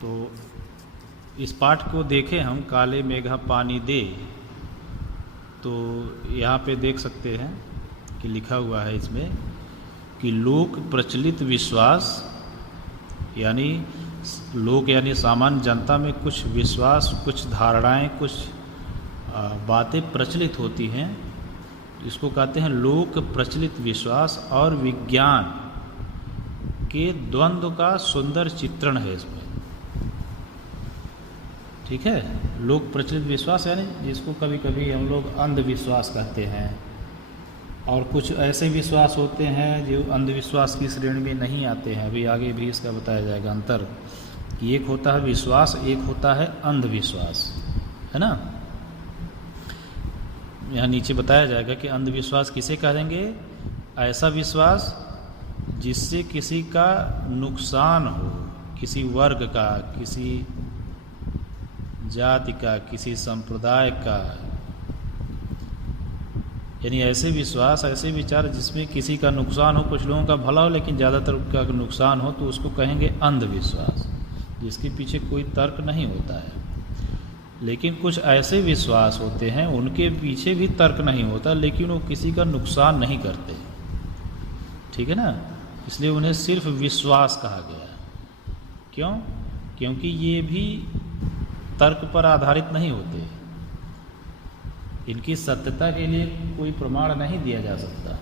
तो इस पाठ को देखें हम, काले मेघा पानी दे, तो यहाँ पे देख सकते हैं कि लिखा हुआ है इसमें कि लोक प्रचलित विश्वास, यानी लोक यानी सामान्य जनता में कुछ विश्वास, कुछ धारणाएं, कुछ बातें प्रचलित होती हैं, इसको कहते हैं लोक प्रचलित विश्वास, और विज्ञान के द्वंद्व का सुंदर चित्रण है इसमें। ठीक है, लोक प्रचलित विश्वास यानी जिसको कभी कभी हम लोग अंधविश्वास कहते हैं, और कुछ ऐसे विश्वास होते हैं जो अंधविश्वास की श्रेणी में नहीं आते हैं। अभी आगे भी इसका बताया जाएगा अंतर, कि एक होता है विश्वास, एक होता है अंधविश्वास, है ना। यहाँ नीचे बताया जाएगा कि अंधविश्वास किसे कहेंगे? ऐसा विश्वास जिससे किसी का नुकसान हो, किसी वर्ग का, किसी जाति का, किसी संप्रदाय का, यानी ऐसे विश्वास, ऐसे विचार जिसमें किसी का नुकसान हो, कुछ लोगों का भला हो लेकिन ज़्यादातर का नुकसान हो, तो उसको कहेंगे अंधविश्वास, जिसके पीछे कोई तर्क नहीं होता है। लेकिन कुछ ऐसे विश्वास होते हैं उनके पीछे भी तर्क नहीं होता, लेकिन वो किसी का नुकसान नहीं करते। ठीक है ना, इसलिए उन्हें सिर्फ विश्वास कहा गया। क्यों? क्योंकि ये भी तर्क पर आधारित नहीं होते, इनकी सत्यता के लिए कोई प्रमाण नहीं दिया जा सकता,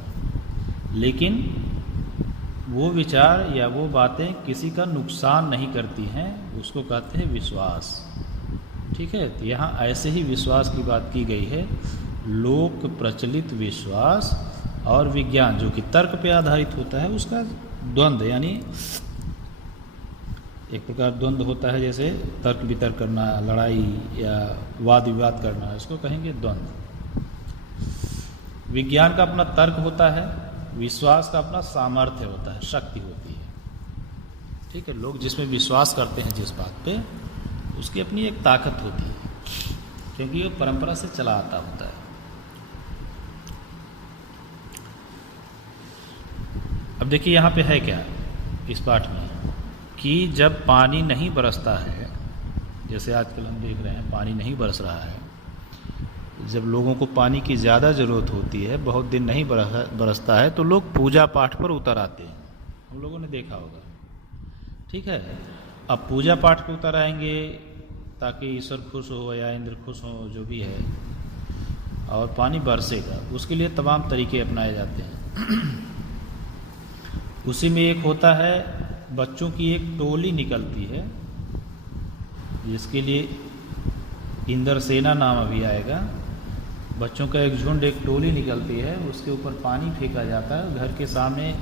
लेकिन वो विचार या वो बातें किसी का नुकसान नहीं करती हैं, उसको कहते हैं विश्वास। ठीक है, तो यहाँ ऐसे ही विश्वास की बात की गई है, लोक प्रचलित विश्वास और विज्ञान जो कि तर्क पे आधारित होता है, उसका द्वंद्व, यानी एक प्रकार द्वंद्व होता है, जैसे तर्क वितर्क करना, लड़ाई या वाद विवाद करना, इसको कहेंगे द्वंद्व। विज्ञान का अपना तर्क होता है, विश्वास का अपना सामर्थ्य होता है, शक्ति होती है। ठीक है, लोग जिसमें विश्वास करते हैं जिस बात पे, उसकी अपनी एक ताकत होती है, क्योंकि ये परंपरा से चला आता होता है। अब देखिए यहाँ पे है क्या इस पाठ में, कि जब पानी नहीं बरसता है, जैसे आजकल हम देख रहे हैं पानी नहीं बरस रहा है, जब लोगों को पानी की ज़्यादा ज़रूरत होती है, बहुत दिन नहीं बरसता है, तो लोग पूजा पाठ पर उतर आते हैं, हम लोगों ने देखा होगा। ठीक है, अब पूजा पाठ पर उतर आएंगे ताकि ईश्वर खुश हो या इंद्र खुश हो, जो भी है, और पानी बरसेगा, उसके लिए तमाम तरीके अपनाए जाते हैं। उसी में एक होता है, बच्चों की एक टोली निकलती है, जिसके लिए इंद्र सेना नाम अभी आएगा। बच्चों का एक झुंड, एक टोली निकलती है, उसके ऊपर पानी फेंका जाता है, घर के सामने,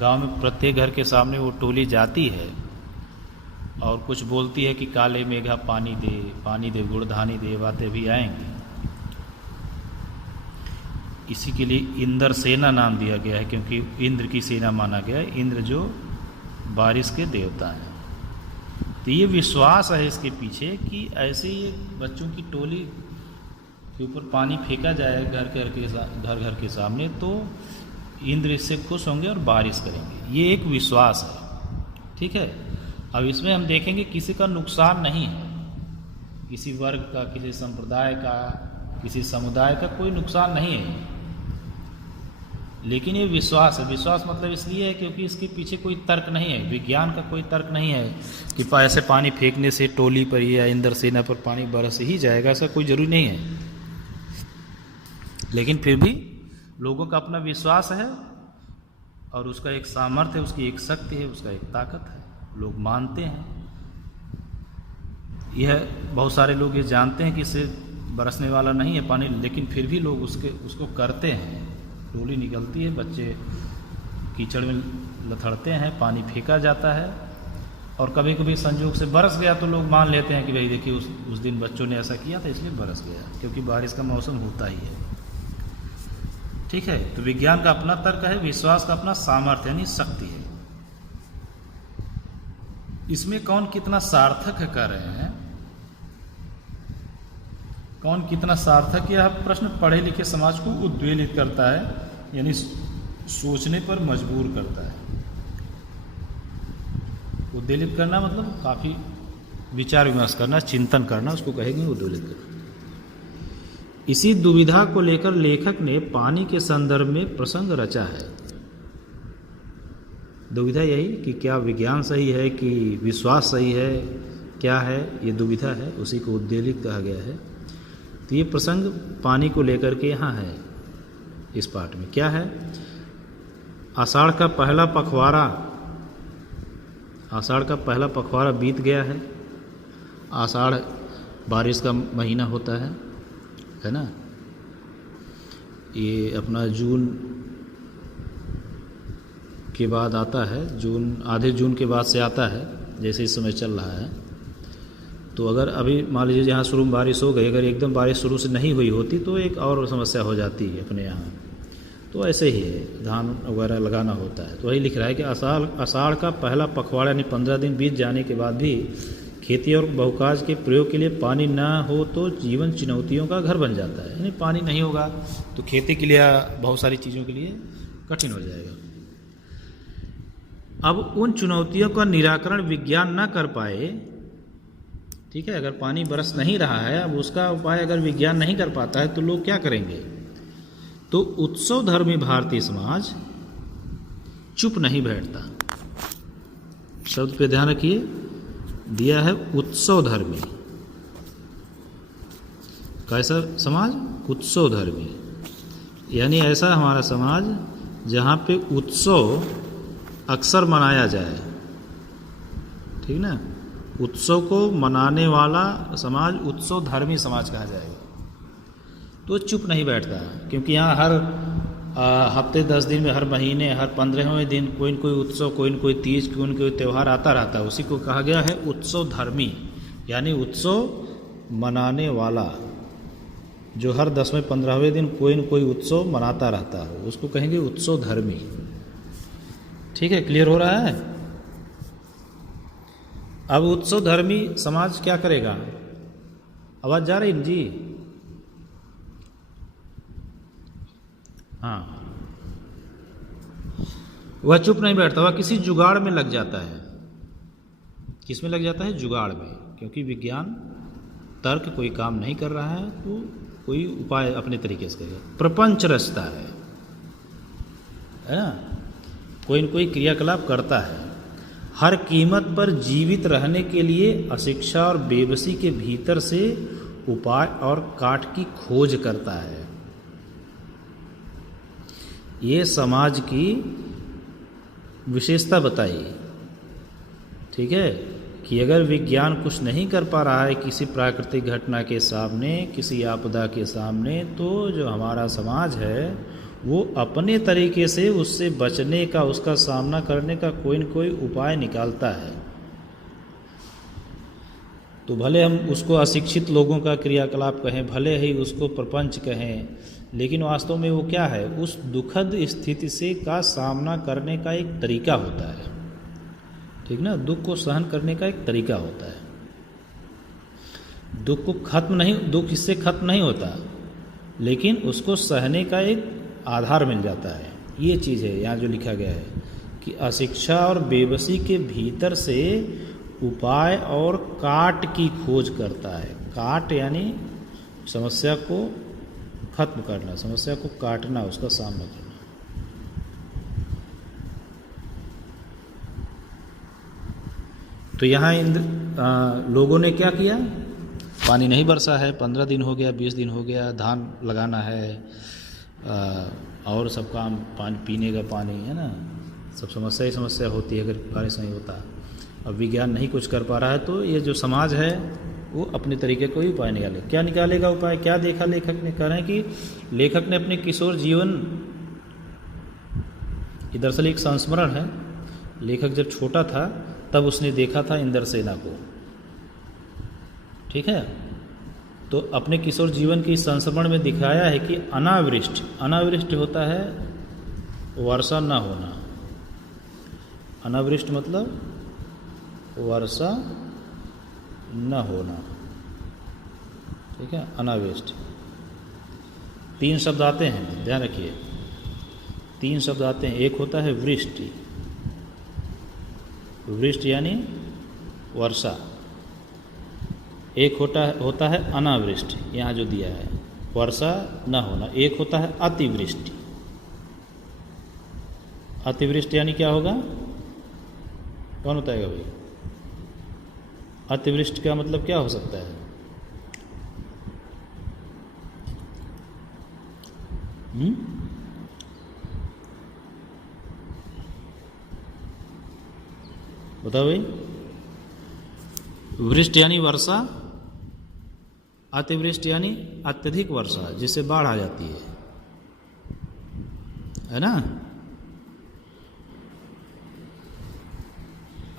गांव में प्रत्येक घर के सामने वो टोली जाती है और कुछ बोलती है कि काले मेघा पानी दे गुड़धानी दे, बातें भी आएंगी। इसी के लिए इंद्र सेना नाम दिया गया है, क्योंकि इंद्र की सेना माना गया है, इंद्र जो बारिश के देवता हैं। तो ये विश्वास है इसके पीछे कि ऐसे ही बच्चों की टोली के ऊपर पानी फेंका जाए घर घर के सामने, तो इंद्र इससे खुश होंगे और बारिश करेंगे। ये एक विश्वास है। ठीक है, अब इसमें हम देखेंगे किसी का नुकसान नहीं है, किसी वर्ग का, किसी संप्रदाय का, किसी समुदाय का कोई नुकसान नहीं है, लेकिन ये विश्वास है। विश्वास मतलब इसलिए है क्योंकि इसके पीछे कोई तर्क नहीं है, विज्ञान का कोई तर्क नहीं है कि ऐसे पानी फेंकने से टोली पर या इंद्र सेना पर पानी बरस ही जाएगा, ऐसा कोई जरूरी नहीं है। लेकिन फिर भी लोगों का अपना विश्वास है, और उसका एक सामर्थ्य है, उसकी एक शक्ति है, उसका एक ताकत है, लोग मानते हैं। यह बहुत सारे लोग ये जानते हैं कि इससे बरसने वाला नहीं है पानी, लेकिन फिर भी लोग उसको करते हैं। टोली निकलती है, बच्चे कीचड़ में लथड़ते हैं, पानी फेंका जाता है, और कभी कभी संजोग से बरस गया तो लोग मान लेते हैं कि भाई देखिए उस दिन बच्चों ने ऐसा किया था इसलिए बरस गया, क्योंकि बारिश का मौसम होता ही है। ठीक है, तो विज्ञान का अपना तर्क है, विश्वास का अपना सामर्थ्य यानी शक्ति है। इसमें कौन कितना सार्थक कर रहे हैं, कौन कितना सार्थक, यह प्रश्न पढ़े लिखे समाज को उद्वेलित करता है, यानी सोचने पर मजबूर करता है। उद्वेलित करना मतलब काफ़ी विचार विमर्श करना, चिंतन करना, उसको कहेंगे उद्वेलित करना। इसी दुविधा को लेकर लेखक ने पानी के संदर्भ में प्रसंग रचा है। दुविधा यही कि क्या विज्ञान सही है कि विश्वास सही है, क्या है, ये दुविधा है, उसी को उद्वेलित कहा गया है। तो ये प्रसंग पानी को लेकर के यहाँ है इस पाठ में। क्या है? आषाढ़ का पहला पखवाड़ा बीत गया है। आषाढ़ बारिश का महीना होता है ना। ये अपना जून के बाद आता है, आधे जून के बाद से आता है, जैसे इस समय चल रहा है। तो अगर अभी मान लीजिए यहाँ शुरू में बारिश हो गई, अगर एकदम बारिश शुरू से नहीं हुई होती तो एक और समस्या हो जाती है अपने यहाँ। तो ऐसे ही है, धान वगैरह लगाना होता है। तो वही लिख रहा है कि आषाढ़ का पहला पखवाड़ा यानी 15 दिन बीत जाने के बाद भी खेती और बहुकाज के प्रयोग के लिए पानी ना हो तो जीवन चुनौतियों का घर बन जाता है। यानी पानी नहीं होगा तो खेती के लिए, बहुत सारी चीज़ों के लिए कठिन हो जाएगा। अब उन चुनौतियों का निराकरण विज्ञान न कर पाए, ठीक है, अगर पानी बरस नहीं रहा है, अब उसका उपाय अगर विज्ञान नहीं कर पाता है तो लोग क्या करेंगे? तो उत्सव धर्मी भारतीय समाज चुप नहीं बैठता। शब्द पे ध्यान रखिए, दिया है उत्सव धर्मी। कैसा समाज? उत्सव धर्मी, यानी ऐसा हमारा समाज जहाँ पे उत्सव अक्सर मनाया जाए, ठीक ना। उत्सव को मनाने वाला समाज उत्सव धर्मी समाज कहा जाएगा। तो चुप नहीं बैठता, क्योंकि यहाँ हर हफ्ते 10 दिन में, हर महीने, हर 15वें दिन कोई न कोई उत्सव, कोई न कोई तीज, कोई न कोई त्यौहार आता रहता है। उसी को कहा गया है उत्सव धर्मी, यानी उत्सव मनाने वाला, जो हर 10वें 15वें दिन कोई न कोई उत्सव मनाता रहता है, उसको कहेंगे उत्सव धर्मी। ठीक है, क्लियर हो रहा है? अब उत्सव धर्मी समाज क्या करेगा? आवाज जा रही है जी? हाँ, वह चुप नहीं बैठता, वह किसी जुगाड़ में लग जाता है। किस में लग जाता है? जुगाड़ में। क्योंकि विज्ञान तर्क कोई काम नहीं कर रहा है तो कोई उपाय अपने तरीके से करेगा। प्रपंच रचता है ना, कोई न कोई क्रियाकलाप करता है। हर कीमत पर जीवित रहने के लिए अशिक्षा और बेबसी के भीतर से उपाय और काट की खोज करता है। ये समाज की विशेषता बताई, ठीक है, कि अगर विज्ञान कुछ नहीं कर पा रहा है किसी प्राकृतिक घटना के सामने, किसी आपदा के सामने, तो जो हमारा समाज है वो अपने तरीके से उससे बचने का, उसका सामना करने का कोई न कोई उपाय निकालता है। तो भले हम उसको अशिक्षित लोगों का क्रियाकलाप कहें, भले ही उसको प्रपंच कहें, लेकिन वास्तव में वो क्या है? उस दुखद स्थिति से का सामना करने का एक तरीका होता है, ठीक ना। दुख को सहन करने का एक तरीका होता है। दुख इससे खत्म नहीं होता, लेकिन उसको सहने का एक आधार मिल जाता है। ये चीज़ है यहाँ जो लिखा गया है कि अशिक्षा और बेबसी के भीतर से उपाय और काट की खोज करता है। काट यानी समस्या को खत्म करना, समस्या को काटना, उसका सामना करना। तो यहाँ इन लोगों ने क्या किया? पानी नहीं बरसा है, 15 दिन हो गया, 20 दिन हो गया, धान लगाना है, और सब काम, पानी पीने का पानी है ना, सब समस्या ही समस्या होती है अगर बारिश नहीं होता। अब विज्ञान नहीं कुछ कर पा रहा है तो ये जो समाज है वो अपने तरीके को ही उपाय निकाले। क्या निकालेगा उपाय? क्या देखा लेखक ने? कह रहे हैं कि लेखक ने अपने किशोर जीवन, ये दरअसल एक संस्मरण है। लेखक जब छोटा था तब उसने देखा था इंद्रसेना को, ठीक है। तो अपने किशोर जीवन के इस संस्मरण में दिखाया है कि अनावृष्टि होता है वर्षा न होना। अनावृष्टि मतलब वर्षा न होना, ठीक है, अनावृष्टि। 3 शब्द आते हैं, ध्यान रखिए, 3 शब्द आते हैं। एक होता है वृष्टि, वृष्टि यानी वर्षा, एक होता है अनावृष्टि, यहाँ जो दिया है वर्षा न होना। एक होता है अतिवृष्टि। अतिवृष्टि यानी क्या होगा, कौन बताएगा भाई? अतिवृष्टि का मतलब क्या हो सकता है? बताओ भाई। वृष्टि यानी वर्षा, अतिवृष्टि यानी अत्यधिक वर्षा जिससे बाढ़ आ जाती है ना।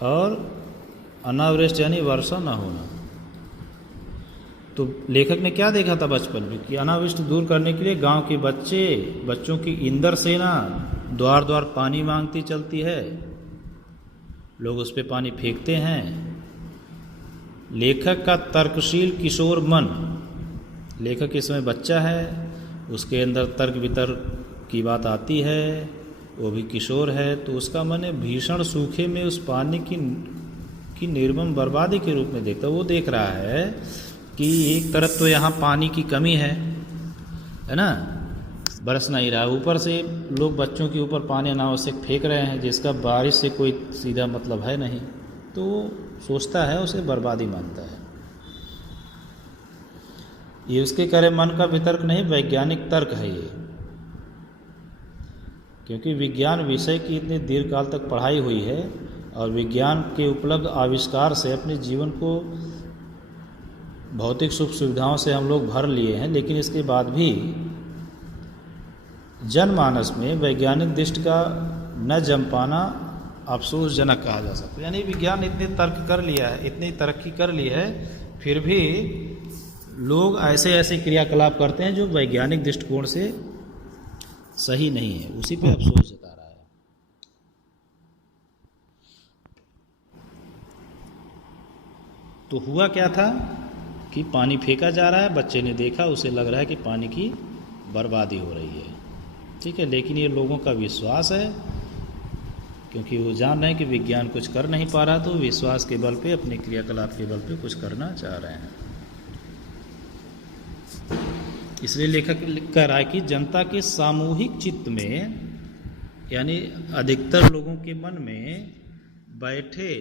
और अनावृष्टि यानी वर्षा ना होना। तो लेखक ने क्या देखा था बचपन में कि अनावृष्टि दूर करने के लिए गांव के बच्चों की इंदर सेना द्वार द्वार पानी मांगती चलती है, लोग उस पर पानी फेंकते हैं। लेखक का तर्कशील किशोर मन, लेखक इस समय बच्चा है, उसके अंदर तर्क वितर्क की बात आती है, वो भी किशोर है, तो उसका मन है भीषण सूखे में उस पानी की निर्मम बर्बादी के रूप में देखता। वो देख रहा है कि एक तरफ तो यहाँ पानी की कमी है ना, बरस नहीं रहा, ऊपर से लोग बच्चों के ऊपर पानी अनावश्यक फेंक रहे हैं जिसका बारिश से कोई सीधा मतलब है नहीं। तो वो सोचता है, उसे बर्बादी मानता है। ये उसके करे मन का वितर्क नहीं, वैज्ञानिक तर्क है ये। क्योंकि विज्ञान विषय की इतने दीर्घ काल तक पढ़ाई हुई है और विज्ञान के उपलब्ध आविष्कार से अपने जीवन को भौतिक सुख सुविधाओं से हम लोग भर लिए हैं, लेकिन इसके बाद भी जनमानस में वैज्ञानिक दृष्टि का न जम पाना अफसोसजनक कहा जा सकता है। यानी विज्ञान इतने तर्क कर लिया है, इतनी तरक्की कर ली है, फिर भी लोग ऐसे ऐसे क्रियाकलाप करते हैं जो वैज्ञानिक दृष्टिकोण से सही नहीं है, उसी पे अफसोस जता रहा है। तो हुआ क्या था कि पानी फेंका जा रहा है, बच्चे ने देखा, उसे लग रहा है कि पानी की बर्बादी हो रही है, ठीक है। लेकिन ये लोगों का विश्वास है, क्योंकि वो जान रहे हैं कि विज्ञान कुछ कर नहीं पा रहा, तो विश्वास के बल पे, अपने क्रियाकलाप के बल पे कुछ करना चाह रहे हैं। इसलिए लेखक कह रहा है कि जनता के सामूहिक चित्त में, यानी अधिकतर लोगों के मन में बैठे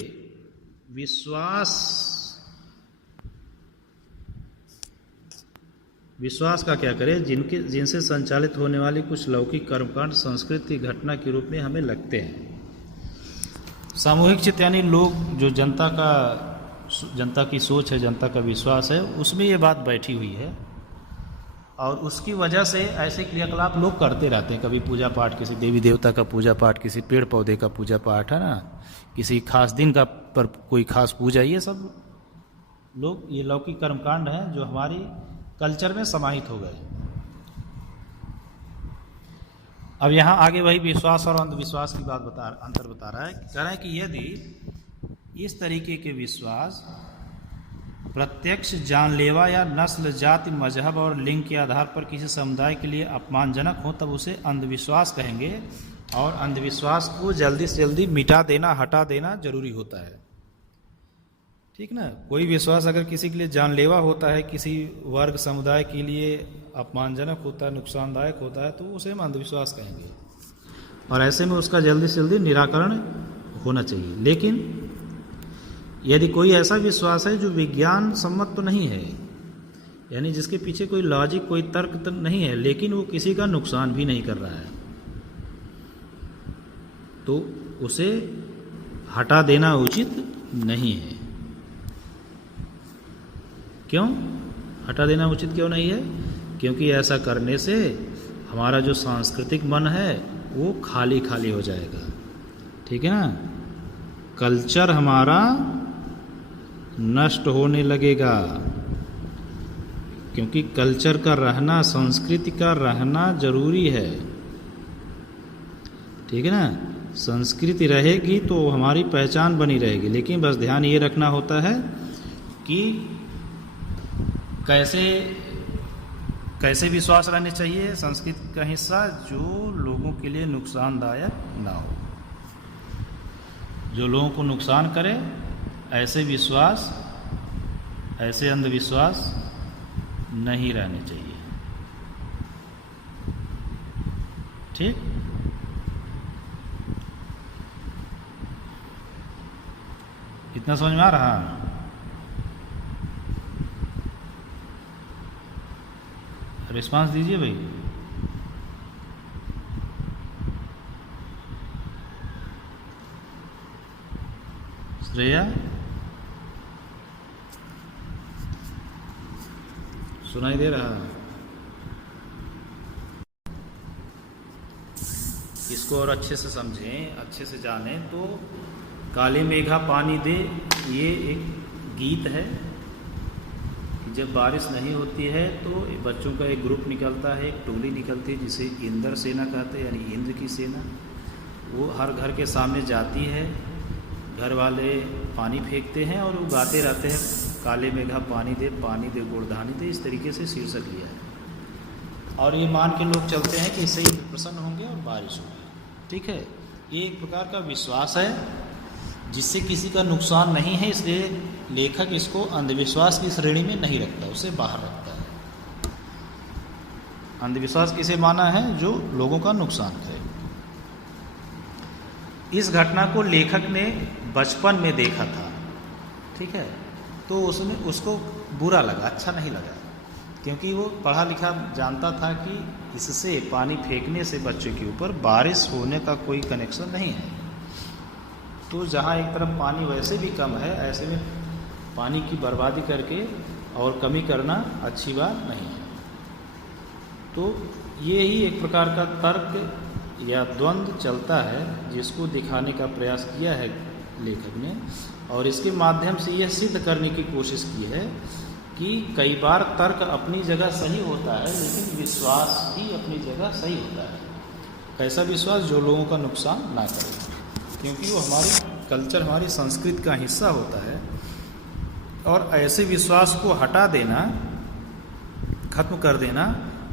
विश्वास का क्या करें, जिनसे संचालित होने वाली कुछ लौकिक कर्मकांड संस्कृत की घटना के रूप में हमें लगते हैं। सामूहिक चित्त यानी लोग, जो जनता की सोच है, जनता का विश्वास है, उसमें ये बात बैठी हुई है और उसकी वजह से ऐसे क्रियाकलाप लोग करते रहते हैं। कभी पूजा पाठ, किसी देवी देवता का पूजा पाठ, किसी पेड़ पौधे का पूजा पाठ, है ना, किसी खास दिन का पर कोई खास पूजा, ये सब लोग, ये लौकिक कर्मकांड हैं जो हमारी कल्चर में समाहित हो गए। अब यहाँ आगे वही विश्वास और अंधविश्वास की बात अंतर बता रहा है। कह रहा है कि यदि इस तरीके के विश्वास प्रत्यक्ष जानलेवा या नस्ल, जाति, मजहब और लिंग के आधार पर किसी समुदाय के लिए अपमानजनक हो, तब उसे अंधविश्वास कहेंगे और अंधविश्वास को जल्दी से जल्दी मिटा देना, हटा देना जरूरी होता है, ठीक ना। कोई विश्वास अगर किसी के लिए जानलेवा होता है, किसी वर्ग समुदाय के लिए अपमानजनक होता है, नुकसानदायक होता है, तो उसे हम अंधविश्वास कहेंगे और ऐसे में उसका जल्दी से जल्दी निराकरण होना चाहिए। लेकिन यदि कोई ऐसा विश्वास है जो विज्ञान सम्मत तो नहीं है, यानी जिसके पीछे कोई लॉजिक, कोई तर्क तो नहीं है, लेकिन वो किसी का नुकसान भी नहीं कर रहा है, तो उसे हटा देना उचित नहीं है। क्यों हटा देना उचित क्यों नहीं है? क्योंकि ऐसा करने से हमारा जो सांस्कृतिक मन है वो खाली खाली हो जाएगा, ठीक है ना। कल्चर हमारा नष्ट होने लगेगा, क्योंकि कल्चर का रहना, संस्कृति का रहना जरूरी है, ठीक है ना। संस्कृति रहेगी तो हमारी पहचान बनी रहेगी। लेकिन बस ध्यान ये रखना होता है कि कैसे विश्वास रहने चाहिए संस्कृति का हिस्सा, जो लोगों के लिए नुकसानदायक ना हो, जो लोगों को नुकसान करे, ऐसे विश्वास ऐसे अंधविश्वास नहीं रहने चाहिए। ठीक। इतना समझ में आ रहा? रिस्पांस दीजिए भाई। श्रेया, सुनाई दे रहा? इसको और अच्छे से समझें, अच्छे से जानें तो काले मेघा पानी दे, ये एक गीत है कि जब बारिश नहीं होती है तो बच्चों का एक ग्रुप निकलता है, एक टोली निकलती है जिसे इंद्र सेना कहते हैं, यानी इंद्र की सेना। वो हर घर के सामने जाती है, घर वाले पानी फेंकते हैं और वो गाते रहते हैं, काले मेघा पानी दे गोवर्धनी दे। इस तरीके से शीर्षक लिया है और ये मान के लोग चलते हैं कि इससे ही प्रसन्न होंगे और बारिश होगी। ठीक है, ये एक प्रकार का विश्वास है जिससे किसी का नुकसान नहीं है, इसलिए लेखक इसको अंधविश्वास की श्रेणी में नहीं रखता, उसे बाहर रखता है। अंधविश्वास किसे माना है? जो लोगों का नुकसान करे। इस घटना को लेखक ने बचपन में देखा था, ठीक है, तो उसने उसको बुरा लगा, अच्छा नहीं लगा, क्योंकि वो पढ़ा लिखा जानता था कि इससे पानी फेंकने से बच्चों के ऊपर बारिश होने का कोई कनेक्शन नहीं है। तो जहाँ एक तरफ पानी वैसे भी कम है, ऐसे में पानी की बर्बादी करके और कमी करना अच्छी बात नहीं है। तो ये ही एक प्रकार का तर्क या द्वंद्व चलता है जिसको दिखाने का प्रयास किया है लेखक ने, और इसके माध्यम से यह सिद्ध करने की कोशिश की है कि कई बार तर्क अपनी जगह सही होता है लेकिन विश्वास भी अपनी जगह सही होता है। कैसा विश्वास? जो लोगों का नुकसान ना करे, क्योंकि वो हमारी कल्चर, हमारी संस्कृति का हिस्सा होता है। और ऐसे विश्वास को हटा देना, खत्म कर देना,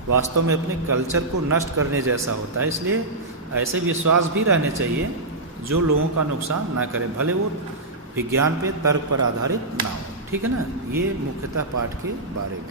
वास्तव में अपने कल्चर को नष्ट करने जैसा होता है। इसलिए ऐसे विश्वास भी रहने चाहिए जो लोगों का नुकसान ना करें, भले वो विज्ञान पे, तर्क पर आधारित ना हो। ठीक है ना? ये मुख्यतः पाठ के बारे में।